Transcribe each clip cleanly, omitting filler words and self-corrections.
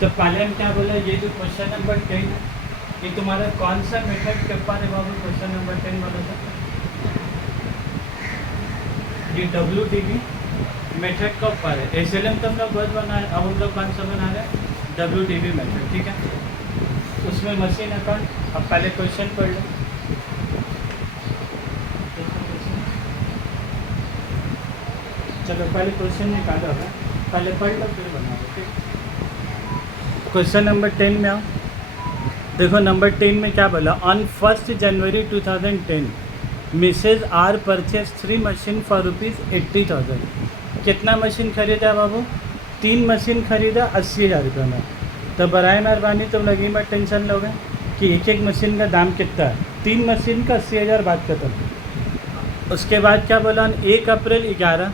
तो पहले हम क्या बोला, ये जो क्वेश्चन नंबर 10 है, ये तुम्हारा कौन सा मेथड के ऊपर है बाबू? क्वेश्चन नंबर 10 बोला था ये WDB मेथड का ऊपर है। SLM तो हम लोग बहुत बना है, अब हम लोग कौन सा बना रहे हैं? WDB मेथड, ठीक है। उसमें मशीन अकाउंट, अब पहले क्वेश्चन पढ़ लो। चलो पहले क्वेश्चन निकालो है, पहले पढ़ लो फिर बनाओ, ठीक। क्वेश्चन नंबर 10 में आओ। देखो नंबर 10 में क्या बोला, on 1 January 2010 Mrs R purchase 3 machine for ₹80,000। कितना मशीन खरीदा बाबू? 3 मशीन खरीदा 80,000 रुपये में। तो बराए मेहरबानी तुम लगी मत टेंशन लोगे कि एक एक मशीन का दाम कितना है। 3 मशीन का 80,000, बात खत्म। उसके बाद क्या बोला, 1 अप्रैल 11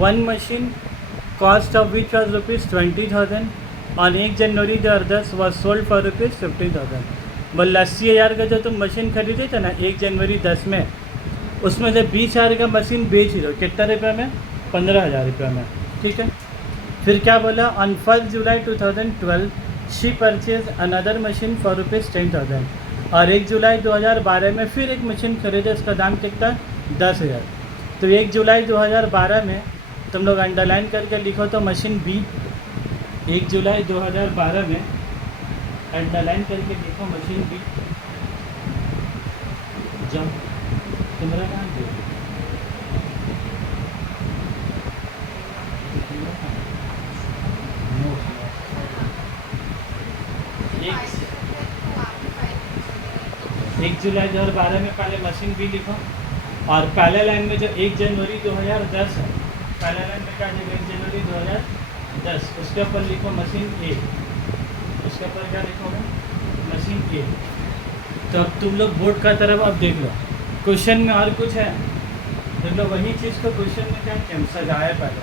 1 machine cost of which was ₹20,000 on 1 January 2010 was sold for ₹50,000। बोल 80,000 का जो तुम मशीन खरीदे थे ना 1 जनवरी 10 में, उसमें से 20,000 का मशीन बेच रहे हो कितना रुपये में? 15,000 रुपये में, ठीक है। फिर क्या बोला, on 1 July 2012 she purchase another machine for ₹10,000 और 1 जुलाई 2012 में फिर एक मशीन खरीदे, उसका दाम कितना? 10,000। तो 1 जुलाई 2012 में तुम लोग अंडरलाइन करके लिखो तो मशीन बी। 1 जुलाई 2012 में अंडरलाइन करके लिखो मशीन बी। जब तुम्हारा नाम दे एक जुलाई 2012 में पहले मशीन बी लिखो और पहले लाइन में जो 1 जनवरी 2010 है, पहले लाइन में क्या लिखो? 1 जनवरी 2010, उसके ऊपर लिखो मशीन ए। उसके ऊपर क्या लिखोगे? मशीन ए। तो अब तुम लोग बोर्ड का तरफ अब देख लो, क्वेश्चन में और कुछ है देख लो। वही चीज़ को क्वेश्चन में क्या सजाया पहले।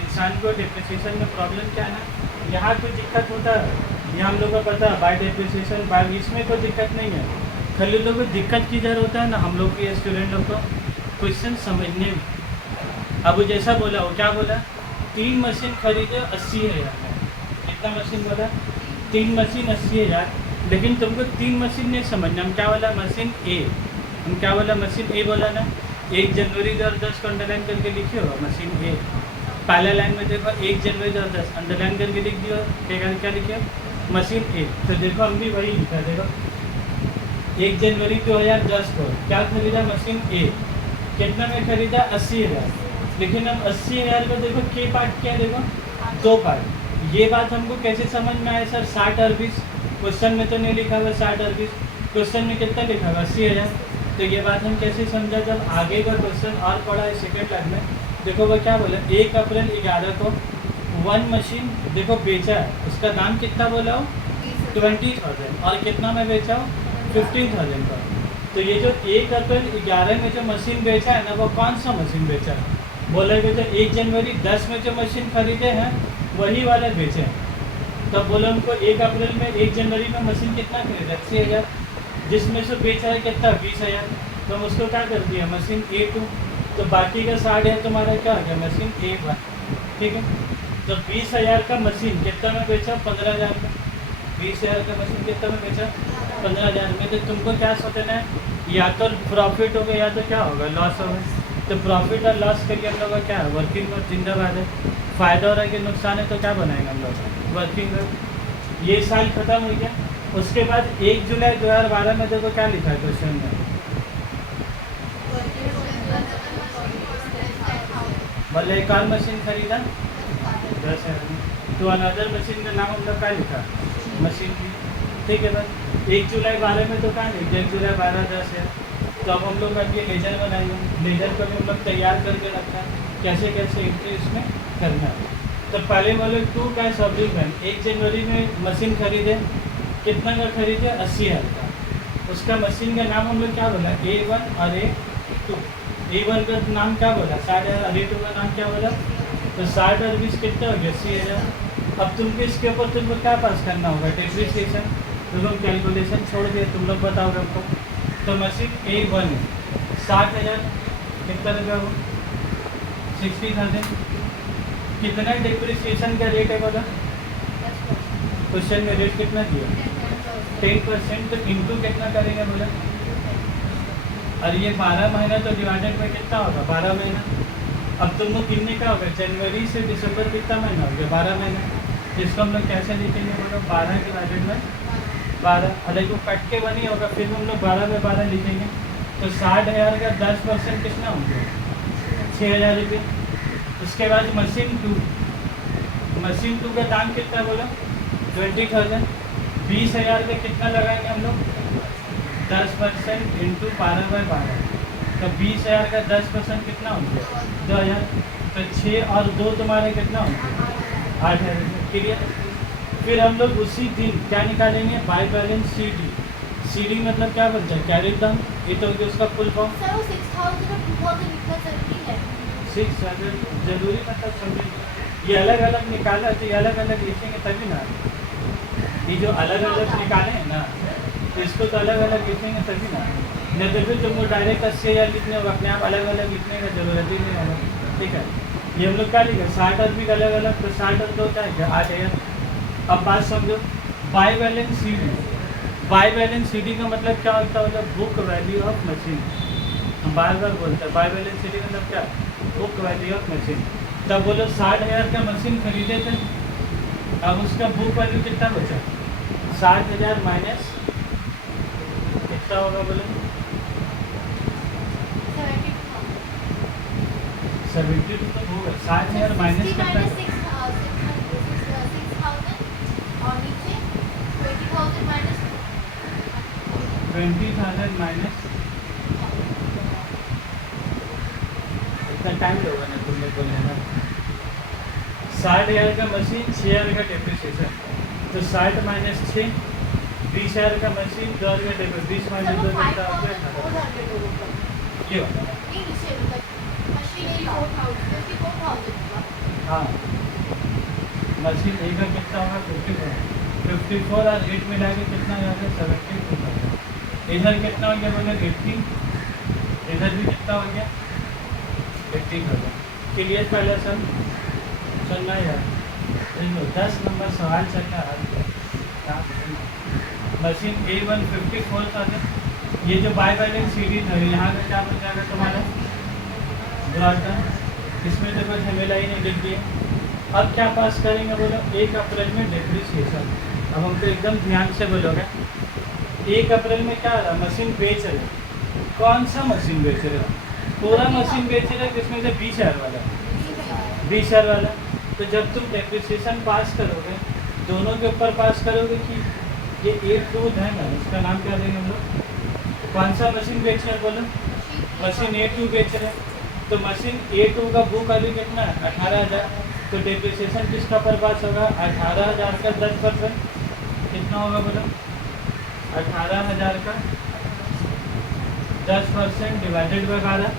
इंसान को डिप्रिसिएशन में प्रॉब्लम क्या है ना, यहाँ कोई दिक्कत होता है, यहाँ हम लोग को पता है बाय डिप्रिसिएशन बाय, इसमें कोई दिक्कत नहीं है। खाली लोग को दिक्कत किधर होता है ना, हम लोग के स्टूडेंट लोग को क्वेश्चन समझने में। अब जैसा बोला वो क्या बोला, 3 मशीन खरीदे 80,000 में। कितना मशीन बोला? 3 मशीन 80,000। लेकिन तुमको 3 मशीन नहीं समझना, हम क्या बोला? मशीन ए। हम क्या बोला? मशीन ए बोला ना। 1 जनवरी 2010 को अंडरलाइन करके लिखिए होगा मशीन ए। पहला लाइन में देखो 1 जनवरी 2010 अंडरलाइन करके लिख दियो, क्या लिखे? मशीन ए। तो देखो हम भी वही लिखा, देखो 1 जनवरी 2010 को क्या खरीदा? मशीन ए। कितना में खरीदा? 80,000। लेकिन अब 80,000 को देखो के पार्ट क्या है, देखो 2 पार्ट। ये बात हमको कैसे समझ में आया सर? 60 और 20 क्वेश्चन में तो नहीं लिखा हुआ 60 और 20, क्वेश्चन में कितना लिखा हुआ? 80,000। तो ये बात हम कैसे समझा? जब आगे का क्वेश्चन और पढ़ा है सेकेंड लाइन में, देखो वो क्या बोला, 1 अप्रैल 11 को 1 मशीन देखो बेचा है, उसका दाम कितना बोला हो? 20,000। और कितना में बेचा हो? 15,000 का। तो ये जो 1 अप्रैल 11 में जो मशीन बेचा है ना, वो कौन सा मशीन बेचा है? बोलेगे जो 1 जनवरी 10 में जो मशीन खरीदे हैं वही वाले बेचे हैं। तब बोले हमको 1 अप्रैल में 1 जनवरी में मशीन कितना खरीदा? 80,000। जिसमें से बेचा है कितना? 20,000। तो हम उसको क्या कर दिया? Machine A2। तो बाकी का 60,000 तुम्हारा क्या हो गया? मशीन A1, ठीक है। तो 20,000 का मशीन कितना में बेचा? 15,000 में। 20,000 का मशीन कितना में बेचा? 15,000 में। तो तुमको क्या सोचना है, या तो प्रॉफिट होगा या तो क्या होगा? लॉस होगा। तो प्रॉफिट और लॉस के लिए हम लोग का क्या है? वर्किंग और जिंदाबाद है। फ़ायदा हो रहा है कि नुकसान है, तो क्या बनाएंगे हम लोग? वर्किंग है। ये साल खत्म हो गया। उसके बाद 1 जुलाई 2012 में देखो क्या लिखा है क्वेश्चन में, बोले एक और मशीन खरीदा 10,000 में। तो अनदर मशीन का नाम हम लोग क्या लिखा? मशीन की, ठीक है बस। 1 जुलाई 12 में तो क्या लिखा? 1 जुलाई 12 10 है। तो अब हम लोग अब ये लेजर बनाएंगे, लेजर को भी हम लोग तैयार करके रखना है, कैसे कैसे एंट्री इसमें करना है। तो पहले बोले 2 कैश ऑब्लिगमेंट, 1 जनवरी में मशीन खरीदे, कितना का खरीदे? 80,000 का। उसका मशीन का नाम हम लोग क्या बोला? A1 और A2। A1 का नाम क्या बोला? 60,000। और A2 का नाम क्या बोला? तो 60 और 20 कितना हो गया? 80,000। अब तुमको इसके ऊपर तुमको क्या पास करना होगा? डेप्रिसिएशन। तो तुम कैलकुलेशन छोड़ दिए, तुम लोग बताओगे हमको। तो मशीन A1 है 60,000, कितना रुपया हो? 60,000। कितना डिप्रिसिएशन का रेट है बोला? क्वेश्चन में रेट कितना दिया 10%, तो इंटू कितना करेंगे बोला, और ये 12 महीना तो डिवाइडेड में कितना होगा 12 महीना। अब तुम लोग गिनने का होगा जनवरी से दिसंबर कितना महीना हो गया 12 महीना, इसको हम लोग कैसे लिखेंगे बोलो 12 डिवाइडेड में 12, अरे वो कट के बनी होगा, फिर हम लोग 12 में 12 लिखेंगे, तो 60,000 का 10% कितना हो गया 6,000 रुपये। उसके बाद मशीन 2 का दाम कितना बोला 20,000, 20,000 का कितना लगाएंगे हम लोग 10% इंटू 12/12, तो 20,000 का 10% कितना हो गया 2,000, तो 6 और 2 तुम्हारे कितना हो गया 8,000। क्लियर। फिर हम लोग उसी दिन क्या निकालेंगे बाय बैलेंस CD मतलब क्या बनता है कैरी डाउन, ये तो होगी उसका फुल फॉर्म। सर वो 6,000 और 2,000 इतना जरूरी है 6,000 जरूरी मतलब समझे, ये अलग अलग निकाला तो ये अलग अलग लिखेंगे तभी ना, ये जो अलग अलग निकाले हैं ना इसको तो अलग अलग लिखेंगे तभी ना, नहीं तो फिर तुमको डायरेक्ट 80,000 लिखने होगा, अपने आप अलग अलग लिखने का जरूरत ही नहीं होगा। ठीक है, ये हम लोग क्या लिखे 60 और भी अलग अलग, तो 60 और 2 क्या है 8,000। अब बात समझो बाय बैलेंस CD का मतलब क्या होता है, मतलब बुक वैल्यू ऑफ मशीन, हम बार बार बोलते हैं बाय बैलेंस CD का मतलब क्या बुक वैल्यू ऑफ मशीन। तब बोलो 60,000 का मशीन खरीदे थे, अब उसका बुक वैल्यू कितना बचा 60,000 माइनस कितना होगा बोलो 72 तो होगा, 60,000 माइनस कितना 6,000 और नीचे 20,000 माइनस 20,000 माइनस, इतना टाइम होगा ना तुम लोग बोलने में। 60,000 का मशीन 6,000 का डेप्रिसिएशन, तो 60 माइनस 6 20,000 का मशीन 2,000 का डेप्रिसिएशन, 20 माइनस 2 कितना हो गया 18,000। ये वाला हाँ मशीन ए का कितना होगा 54 और 8 मिला के कितना हो जाएगा 72,000। इधर कितना हो गया बोले 80, इधर भी कितना हो गया 80,000। क्लियर पहले सुनना यार, 10 नंबर सवाल चल रहा है। मशीन A1 54,000, ये जो बाय बैलेंस CD था यहाँ का क्या बन जाएगा तुम्हारा द्वारा, इसमें तो कुछ झमेला ही नहीं लिख दिया। अब क्या पास करेंगे बोलो 1 अप्रैल में डेप्रिसिएशन। अब हमको एकदम ध्यान से बोलोगे 1 अप्रैल में क्या रहा मशीन बेच रहे, कौन सा मशीन बेच रहे हो पूरा मशीन बेच रहे जिसमें से 20,000 वाला 20,000 वाला, तो जब तुम डेप्रिसिएशन पास करोगे दोनों के ऊपर पास करोगे कि ये A2 है ना, इसका नाम क्या देंगे हम लोग, कौन सा मशीन बेच रहे बोलो मशीन A2 बेच रहे, तो मशीन A2 का बुक वैल्यू कितना है 18,000, तो डेप्रिसिएशन किसका पर पास होगा 18,000 का 10% कितना होगा बोलो 18,000 का 10% डिवाइडेड बाय 12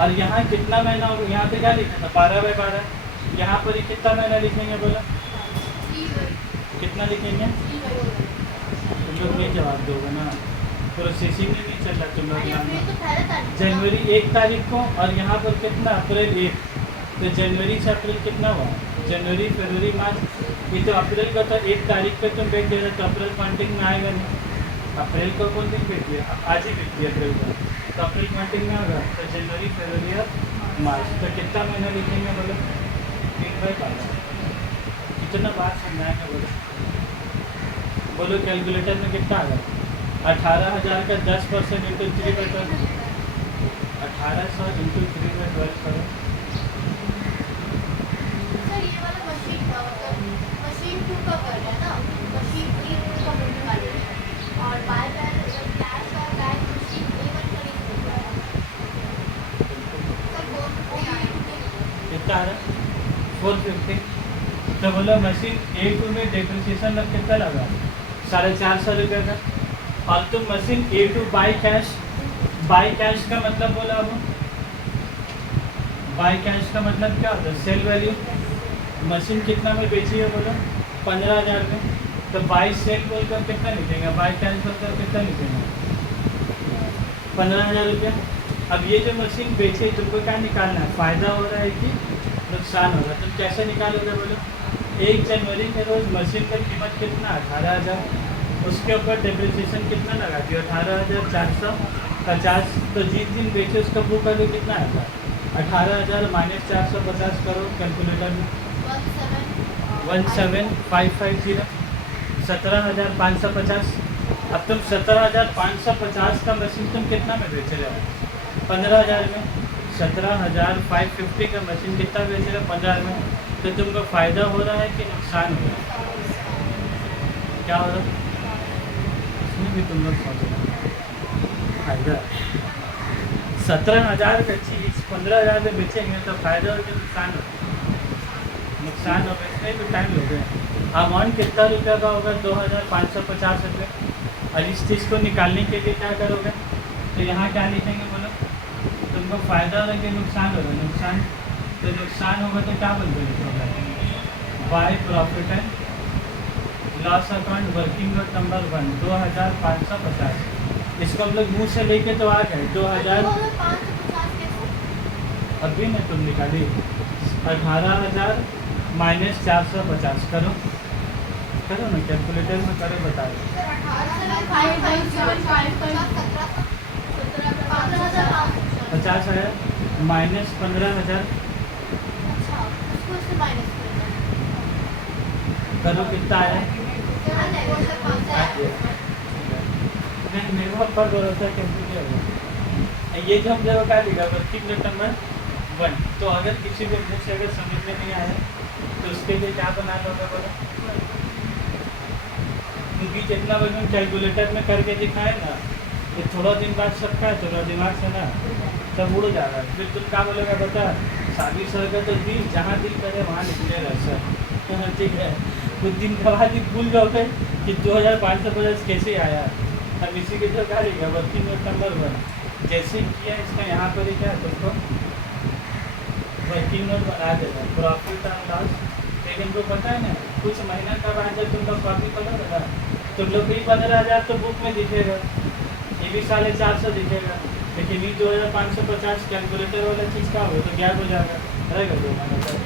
और यहाँ कितना महीना होगा, यहाँ पे क्या लिखा था 12/12, यहाँ पर ही कितना महीना लिखेंगे बोलो कितना लिखेंगे, तुम लोग नहीं जवाब दोगे ना, प्रोसेसिंग में नहीं चल रहा तुम लोग यहाँ जनवरी 1 तारीख को, और यहाँ पर कितना अप्रैल 1, तो जनवरी से अप्रैल कितना हुआ जनवरी फरवरी मार्च, ये तो अप्रैल का तो 1 तारीख पे तुम बेच दे रहे, तो अप्रैल काउंटिंग में आएगा नहीं, अप्रैल को कौन दिन बेच दिया आज ही बेच दिया अप्रैल का, तो अप्रैल काउंटिंग में होगा, तो जनवरी फरवरी और मार्च, तो कितना महीना लिखेंगे बोलो 3/12, कितना बात समझाएंगे बोलो कैलकुलेटर में कितना आ गया 18,000 का 10% इंटू 3/12, 1,800 इंटू 3/12 करो। सर ये वाला मशीन का मतलब मशीन 2 का कर रहे हैं ना, मशीन 3 का मूल्य वाले हैं और बाय बैलेंस कैश और बैंक मशीन A1 का नहीं मिल रहा है सर, वो कितना आ रहा है 450, तो बोलो मशीन A2 में डेप्रिसिएशन लग कितना लगा 450 रुपये का, और तुम मशीन A2 बाय कैश का मतलब बोला, अब बाय कैश का मतलब क्या होता है सेल वैल्यू, मशीन कितना में बेची है बोलो 15,000 में, तो बाय सेल बोलकर कितना लिखेंगे, बाय कैश बोलकर कितना लिखेंगे 15,000 रुपये। अब ये जो मशीन बेचे तुमको क्या निकालना है, फ़ायदा हो रहा है कि नुकसान हो रहा है, तुम कैसे निकालोगे बोलो 1 जनवरी के रोज मशीन का कीमत कितना? 18,000। उसके ऊपर डेप्रिसिएशन कितना लगा दिया? 18,450। तो जिस दिन बेचे उसका बुक वैल्यू कितना आता है? 18,000 माइनस 450 करो कैलकुलेटर में। 17,550। 17,550। अब तुम 17,550 का मशीन तुम कितना में बेच रहे हो? 15,000 में। 17,550 का मशीन कितना बेच रहे हो? 15,000 में। तो तुमको फ़ायदा हो रहा है कि नुकसान हो रहा है? क्या हो रहा है? इसमें भी तुम लोग सोचो फायदा। 17,000 का चीज़ 15,000 में बेचेंगे तो फायदा हो कि नुकसान हो? नुकसान हो। बेचने भी टाइम लगे। अमाउंट कितना रुपये का होगा? 2,550 रुपये। और इस चीज़ को निकालने के लिए क्या करोगे? तो यहाँ क्या लिखेंगे बोलो? तुमको फ़ायदा हो रहा है कि नुकसान हो रहा है? नुकसान। तो नुकसान होगा तो क्या बोलते लिखोगे? Bye profit and loss account working note number 1 2,550। इसको हम लोग मुँह से लेके तो आ गए 2,000। 550 कैसे? अभी मैं तुम निकाली 18,000 माइनस 450 करो ना कैलकुलेटर में करो बताओ। 50,000 माइनस 15,000 करो कितना आया? नहीं मेरे को पर भरोसा कैसे किया होगा? ये जो हम जब क्या लिखा वर्किंग नोट नंबर 1। तो अगर किसी को मुझ से अगर समझ में नहीं आया तो उसके लिए क्या बनाना होगा बोलो? क्योंकि जितना वजन कैलकुलेटर में करके दिखाए ना, ये थोड़ा दिन बाद सबका है, थोड़ा दिमाग से ना सब उड़ जा रहा है। फिर तुम क्या बोलेगा? बता शादी सर का तो दिल जहाँ दिल करे वहाँ निकलेगा सर। ठीक है, कुछ दिन के बाद ही भूल जाओगे कि 2,550 कैसे आया। अब इसी के जो क्या लिखा वर्किंग नोट नंबर 1 जैसे किया इसका यहाँ पर ही क्या है तुमको वर्किंग नोट बना देगा प्रॉफिट एंड लॉस। लेकिन तुमको पता है ना कुछ महीना का बाद जब तुम लोग कॉपी करोगे ना तुम लोग भी 15,000 तो बुक में दिखेगा, ये भी 450 दिखेगा, लेकिन ये 2,550 कैलकुलेटर वाला चीज़ का होगा तो क्या हो जाएगा? रहेगा 2 महीना तक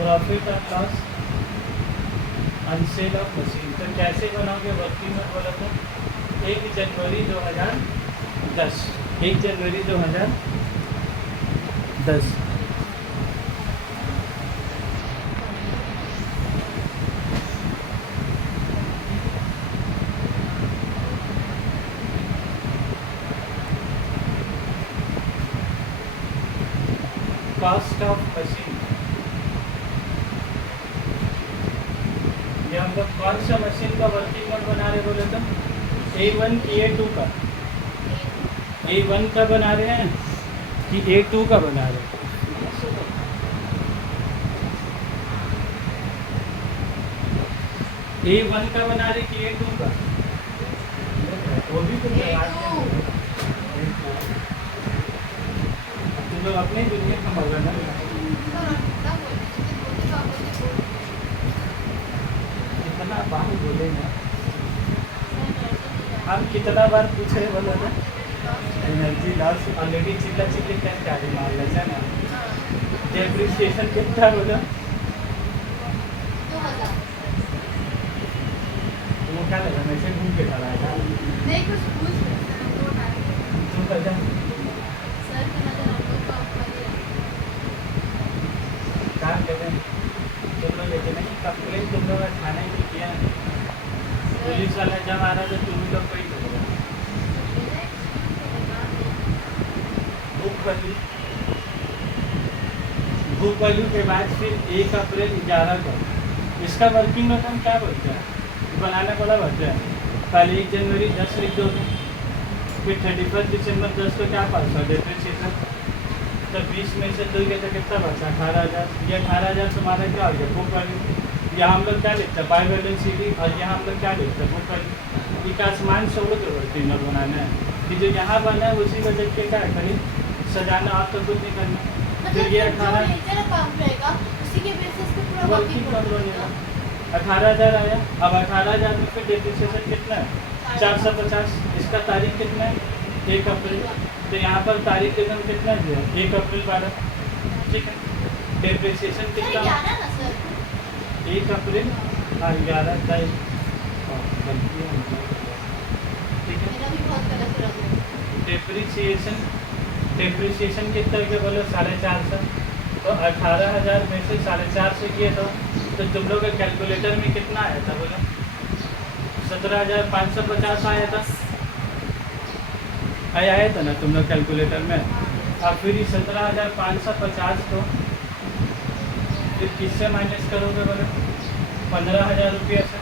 profit and loss on sale of machine. तो कैसे बनाओगे वर्किंग नोट बोला तो 1 January 2010। 1 January 2010 cost of machine. ये हम लोग कौन सा मशीन का वर्किंग नोट बना रहे बोले तो A1 की A2 का? A1 का बना रहे हैं कि A2 का बना रहे हैं? A1 का बना रहे कि A2 का? वो भी तो तुम लोग अपने दुनिया का मजा ना कितना बार बोले ना हम कितना बार पूछ रहे बोलो ना एनर्जी लॉस ऑलरेडी चिल्ला चिल्ली करके आगे मार लेते ना। डेप्रिसिएशन कितना बोलो? 2,000। वो क्या लगा मैं से घूम के खड़ा है नहीं कुछ पूछ रहे थे, तो टाइम 2,000 सर की नजर हम लोग को ऊपर ही है। काम कर रहे हैं तुम लोग लेते नहीं कंप्लेन तुम लोग थाने में किया है। पुलिस वाला जब आ रहा था तुम लोग को ही करेगा बुक वैल्यू के बाद फिर 1 अप्रैल 11 को इसका वर्किंग नोट हम क्या बोलते हैं? बनाने वाला बोलते हैं पहले 1 जनवरी 10 लिख दो, फिर 31 दिसंबर 10 को क्या पड़ता डेप्रिसिएशन। तो 20 में से 2 के तो कितना बचा? 18,000। ये 18,000 तुम्हारा क्या हो गया बुक वैल्यू। यहाँ हम लोग क्या लिखते हैं बाय बैलेंस शीट और यहाँ हम लोग क्या लिखते हैं बुक वैल्यू। एक आसमान छोड़ो तो वर्किंग नोट बनाना है कि जो यहाँ बना है उसी को देख के क्या करें सजाना, आप तो कुछ नहीं करना। फिर ये 18 काम रहेगा उसी के बेसिस पे पूरा वर्किंग नोट बनेगा। 18,000 आया। अब 18,000 में फिर डेप्रिसिएशन कितना है? 450। इसका तारीख कितना है? 1 अप्रैल। तो यहाँ पर तारीख एकदम कितना दिया? 1 अप्रैल 12। ठीक है। डेप्रिसिएशन कितना? 11 ना सर 1 अप्रैल और 11 तारीख। ठीक है। मेरा भी बहुत गलत रहा है। डेप्रिसिएशन कितना के बोलो 450। तो 18,000 में से 450 किए तो तुम लोग के कैलकुलेटर में कितना आया था बोलो? 17,550 आया था। आया था ना तुम लोग कैलकुलेटर में। अब फिर ये 17,550 को फिर किससे माइनस करोगे बोलो? 15,000 रुपये से।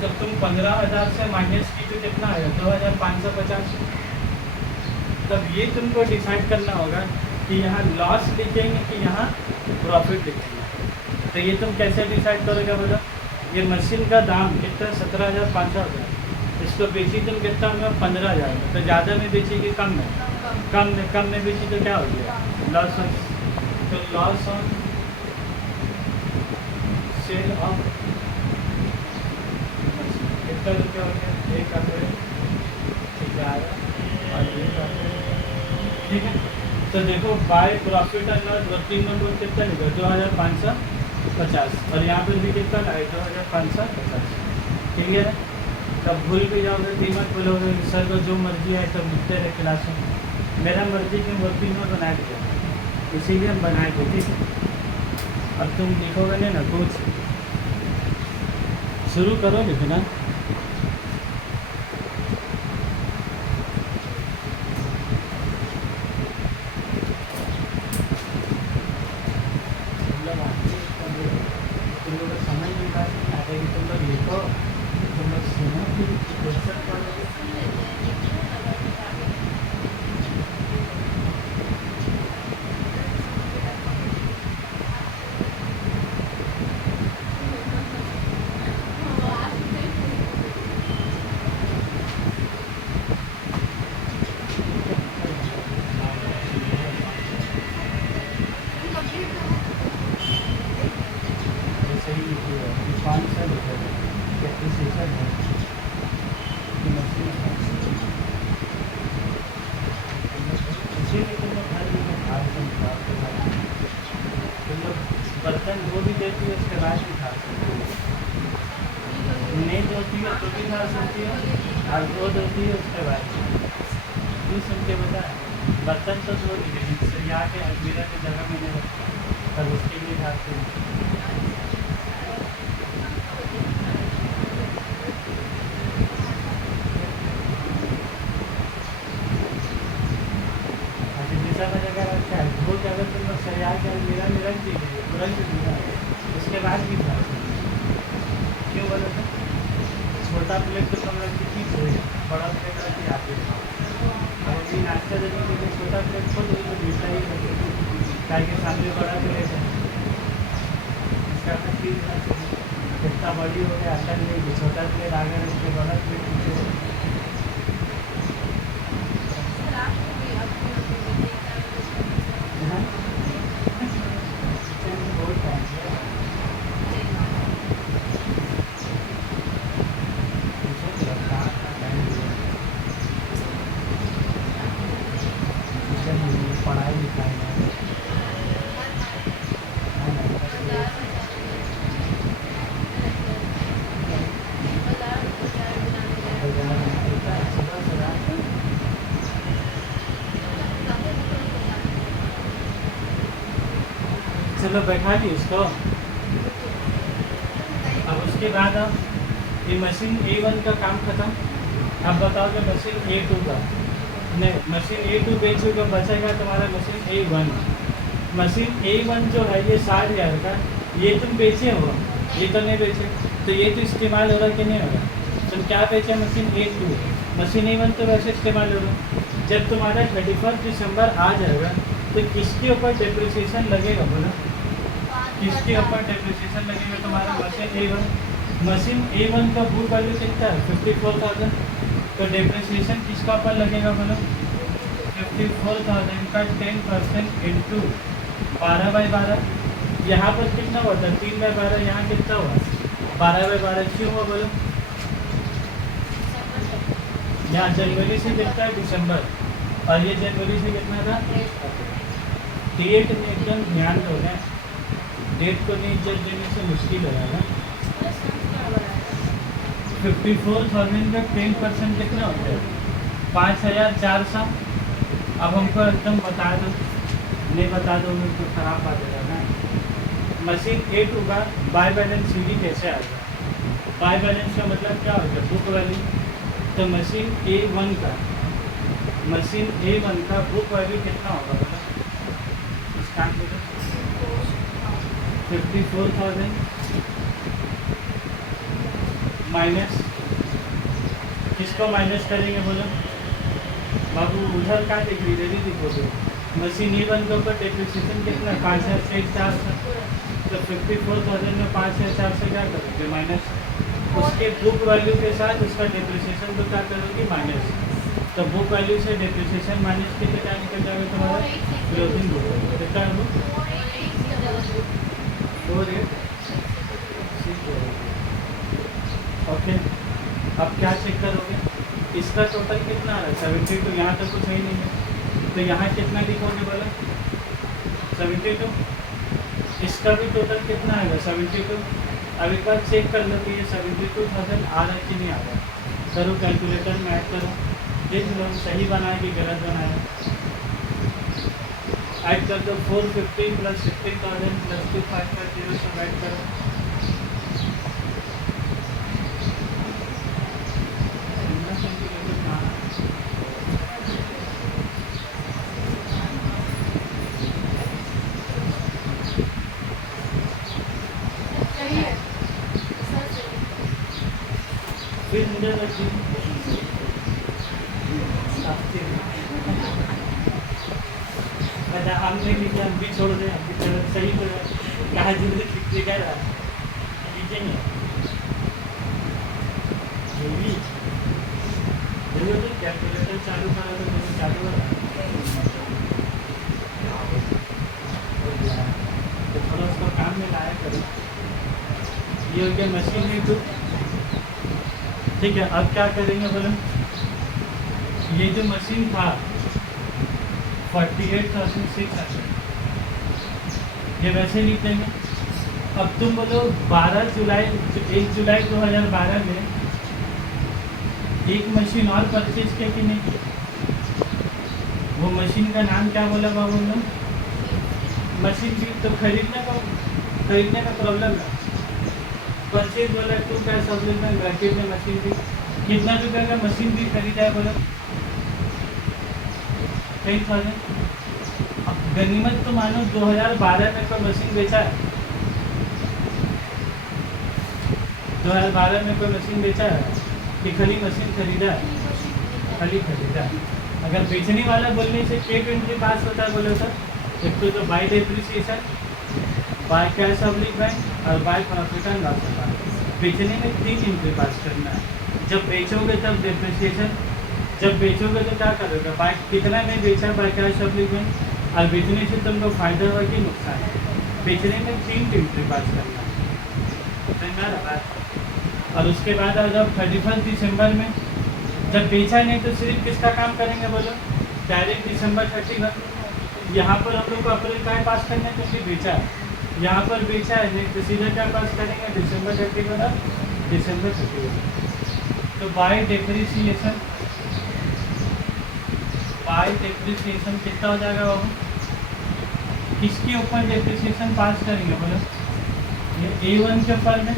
जब तुम 15,000 से माइनस की तो कितना आएगा? 2,550। तब ये तुमको डिसाइड करना होगा कि यहाँ लॉस लिखेंगे कि यहाँ प्रॉफिट लिखेंगे। तो ये तुम कैसे डिसाइड करोगे बोलो? ये मशीन का दाम कितना? 17,500 का। इसको बेची तुम कितना में? 15,000 में। तो ज़्यादा में बेची कि कम में? कम में बेची तो क्या हो गया? Loss on. तो लॉस ऑन सेल ऑफ कितना रुपया हो गया? 1 अप्रैल 11 और 1 अप्रैल। ठीक है। तो देखो bye profit and loss working note कितना लिखा? 2,550। और यहाँ पर भी कितना लाए? 2,550। ठीक है। तब भूल भी जाओगे कि मत बोलोगे सर को जो मर्जी है तब लिखते रहे क्लास में। मेरा मर्जी की वर्किंग नोट बना दिया, इसीलिए हम बनाए थे। ठीक है। अब तुम लिखोगे नहीं ना कुछ, शुरू करो लिखना। तुम लोग समझ नहीं पाते कि तुम लोग लिखो, तुम लोग सुनो फिर क्वेश्चन पढ़ो। ऐसे ही लिखिए 5 साल लिखेगा डेप्रिसिएशन है कि मशीन है। इसीलिए तुम लोग हर दिन तुम लोग बर्तन वो भी देती है उसके बाद भी खा सकते हो। नहीं धोती है तो भी खा सकती हो, और वो धोती है उसके बाद भी। सुन के बता, बर्तन तो धो दी लेकिन सरिया के अलमीरा की जगह में नहीं रखता, तब उसके लिए खाते हैं। दिशा में जगह रखा है वो जगह तुम लोग सरिया के अलमीरा में रख दीजिए, तुरंत दिया उसके बाद भी खा सकते। क्यों बोले तो छोटा प्लेट तो तुम लोग की चीज़ है, बड़ा प्लेट रखी आती है। और भी नाश्ता देने के लिए छोटा प्लेट खोल दो तो मीठा ही लगे, गाय के सामने बड़ा प्लेट है इसका तो चीज़ कितना बड़ी हो गया आता नहीं कि छोटा प्लेट आगे रख के बड़ा प्लेट नीचे। बहुत टाइम है। पढ़ाई लिखाई में चलो बैठा दी उसको। अब उसके बाद अब ये मशीन A1 का काम खत्म। अब बताओ कि मशीन A2 का, नहीं मशीन A2 बेचोगे बचेगा तुम्हारा मशीन A1। मशीन A1 जो है ये 60,000 का, ये तुम बेचे हो, ये तो नहीं बेचे, तो ये तो इस्तेमाल हो रहा कि नहीं हो रहा? तुम क्या बेचे? Machine A2। मशीन A1 तो वैसे इस्तेमाल हो रहा। जब तुम्हारा 31 दिसंबर आ जाएगा तो किसके ऊपर डेप्रिसिएशन लगेगा बोलो? किसके ऊपर डेप्रिसिएशन लगेगा? तुम्हारा मशीन A1। मशीन A1 का बुक वैल्यू कितना है? 54,000। तो डेप्रिसिएशन किसका ऊपर लगेगा बोलो? 54,000 का 10% इंटू 12/12। यहाँ पर कितना हुआ था? 3/12। यहाँ कितना हुआ? 12/12। क्यों हुआ बोलो? यहाँ जनवरी से कितना है? दिसंबर। और ये जनवरी से कितना था? डेट में एकदम ध्यान दो ना। डेट को नहीं जज देने से मुश्किल हो जाएगा। पूरा सम क्या बनाया 54,000 का 10% कितना होता है? 5,400। अब हमको एकदम बता दो, नहीं बता दो तो खराब बात है ना। मशीन 8 होगा, बाय बैलेंस सीडी कैसे आएगा? बाय बैलेंस का मतलब क्या होगा? Book value. तो मशीन A1 का बुक वैल्यू कितना होगा मतलब? स्टार्ट करो। 54,000 माइनस, किसको माइनस करेंगे बोलो बाबू? उधर का देख रही रेडी दिखोगे। मशीन A1 के ऊपर डेप्रिसिएशन कितना? 5,400। तो 54,000 में 5,400 क्या करोगे? माइनस। उसके बुक वैल्यू के साथ उसका डेप्रिसिएशन तो क्या करोगे? माइनस। तो बुक वैल्यू से डेप्रिसिएशन माइनस कितना क्या निकल जाएगा तुम्हारा? क्लोजिंग बुक वैल्यू कितना है? 4,866। ओके, अब क्या चेक करोगे? इसका टोटल कितना आ रहा है? 72। यहाँ तक कुछ है ही नहीं है, तो यहाँ कितना लिखोगे बोलो? 72। इसका भी टोटल कितना आएगा? 72। अब एक बार चेक कर लो कि ये 72,000 आ रहा है कि नहीं आ रहा है। करो कैलकुलेटर में ऐड करो, देख लो सही बनाया कि गलत बनाया। ऐड कर दो 450 प्लस 15,000 प्लस 2550 सब ऐड करो। सही है सर सही फिर मुझे लगी हम नहीं लिखे, हम भी छोड़ दें, हम भी सही तो कहा जिंदगी लिखने का रहा लिखेंगे ये भी देखो तो कैलकुलेटर चालू करा तो देखो चालू हो रहा तो थोड़ा उसको काम में लाया करो। ये हो गया मशीन में तो ठीक है। अब क्या करेंगे बोलो? ये जो मशीन था 48,600 ये वैसे लिख देंगे। अब तुम बोलो 1 जुलाई 2012 में एक मशीन और परचेज किया कि नहीं? वो मशीन का नाम क्या बोला बाबू ने? मशीन भी तो खरीदने का प्रॉब्लम है। परचेज बोला टू का सब्जेक्ट में ब्रैकेट में मशीन भी कितना रुपये का मशीन भी खरीदा है बोला? 10,000। अब गनीमत तो मानो 2012 में कोई मशीन बेचा है, 2012 में कोई मशीन बेचा है कि खाली मशीन खरीदा है? खाली खरीदा है। अगर बेचने वाला बोलने से K20 पास होता है बोले तो एक तो by depreciation, by cash public bank और by profit and loss account. बेचने में 3 एंट्री पास करना है। जब बेचोगे तब डेप्रिसिएशन, जब बेचोगे तो क्या करोगे? बाय कितना में बेचा बाय कैश पब्लिक बैंक, और बेचने से तुमको फायदा हुआ कि नुकसान? बेचने में 3 एंट्री पास करना है, समझा रहा है? और उसके बाद जब 31 दिसंबर में जब बेचा नहीं तो सिर्फ किसका काम करेंगे बोलो? डायरेक्ट दिसंबर 31। यहाँ पर हम लोग को अप्रैल का पास करना है क्योंकि बेचा है, यहाँ पर बेचा है नहीं तो सीधा क्या पास करेंगे? दिसंबर 31 और दिसंबर 31। तो बाय डेप्रिसिएशन कितना हो जाएगा बाबू? किसके ऊपर डेप्रिसिएशन पास करेंगे बोलो? ये A1 के ऊपर में।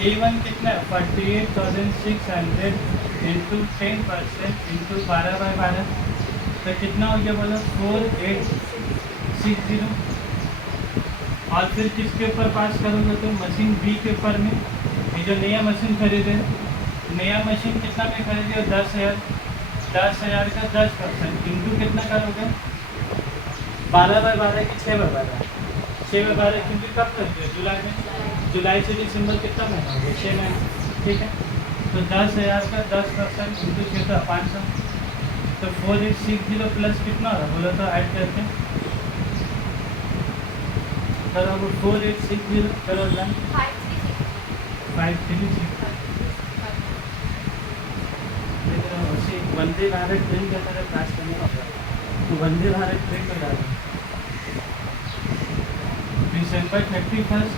A1 कितना है? 48,600 इंटू 10% इंटू 12/12 तो कितना हो गया बोलो? 4,860। और फिर किसके ऊपर पास करोगे? तो मशीन B के ऊपर में। ये जो नया मशीन खरीदे, नया मशीन कितना में खरीदे? 10,000 का 10% इंटू कितना करोगे? 12/12 की 6/12 6/12 क्योंकि कब करते हो? जुलाई में। जुलाई से दिसंबर कितना महीना हो गया? 6 महीना, ठीक है। तो 10,000 का 10% इंटू कितना? 500। तो 4,860 प्लस कितना हो रहा बोलो तो ऐड करके करो। अब 4,860 करो लाइन 536। वंदे भारत ट्रेन के तरह पास करने होगा तो वंदे भारत ट्रेन में डालो दिसंबर 31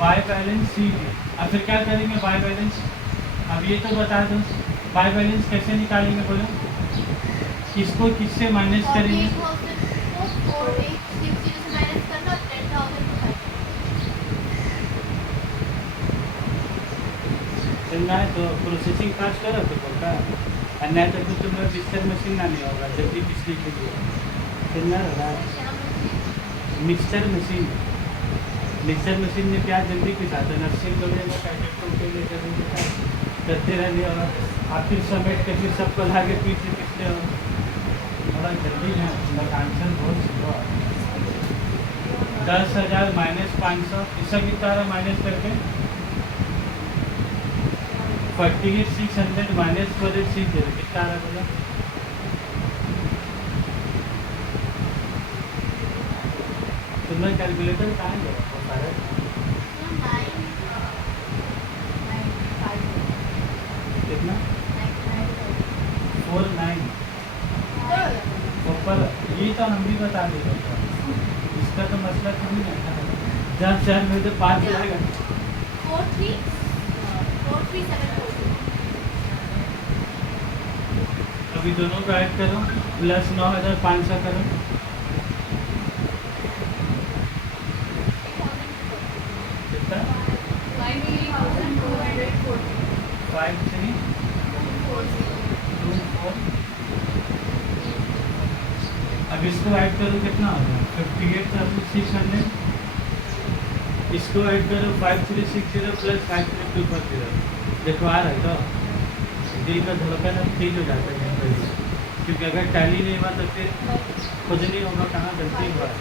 बाय बैलेंस सी डी। अब फिर क्या करेंगे बाय बैलेंस? अब ये तो बता दो बाय बैलेंस कैसे निकालेंगे बोलो? किसको किससे माइनस करेंगे? 48,000 को 4860 से माइनस करना, 10,000 को 5 चलना है तो प्रोसेसिंग फास्ट करो तो पक्का, और नहीं तो फिर तुम्हें मिक्सर मशीन ना नहीं होगा जल्दी पिछली के लिए चलना रहा। मिक्सर मशीन में प्याज जल्दी पिसाते हैं, नर्सिंग वगैरह में पैकेट को उठेंगे करते रहने और आप फिर समेट के फिर सबको ला के पीछते हो, थोड़ा जल्दी है। बट आंसर बहुत सीधा है। 10,000 माइनस 500 इसका कितना आ रहा माइनस करके? 48,600 माइनस 48,600 कितना आ रहा बोला? तुम्हें कैलकुलेटर कहाँ गया वो सारा? कितना? 49 ऊपर ये तो हम भी बता देते हैं, इसका तो मसला थोड़ी है। जब शहर में तो 5 जाएगा। 43,742 अभी दोनों को ऐड करो प्लस 9,500 करो, कितना? 5324। अब इसको ऐड करो कितना होगा? 58,600। इसको ऐड करो 5360 प्लस 53,240। देखो आ रहा है तो दिल का धड़कन अब तेज हो जाता है पहले, क्योंकि अगर टैली नहीं हुआ तो फिर खुद नहीं होगा कहाँ गलती हुआ है।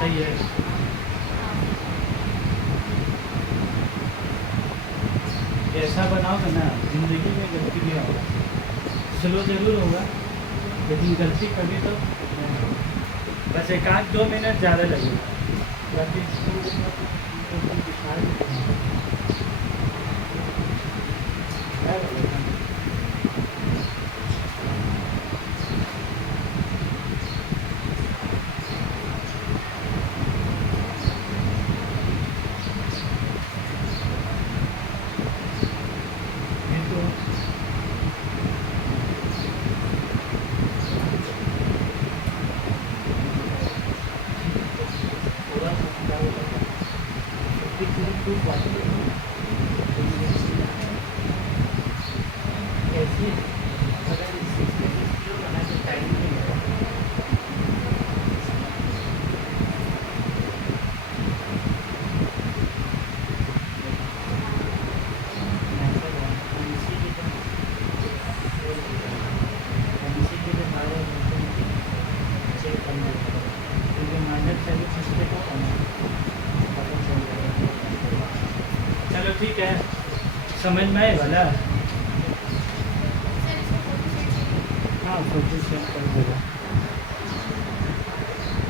सही है। ऐसा बनाओगे ना जिंदगी में गलती नहीं होगा, स्लो जरूर होगा लेकिन गलती कभी तो नहीं होगी। बस 1-2 मिनट ज़्यादा लगेगा, बाकी कैसे अगर बना के टाइम नहीं है चलो ठीक है, समझ में आए वाला। हाँ फोटो शेयर कर देगा।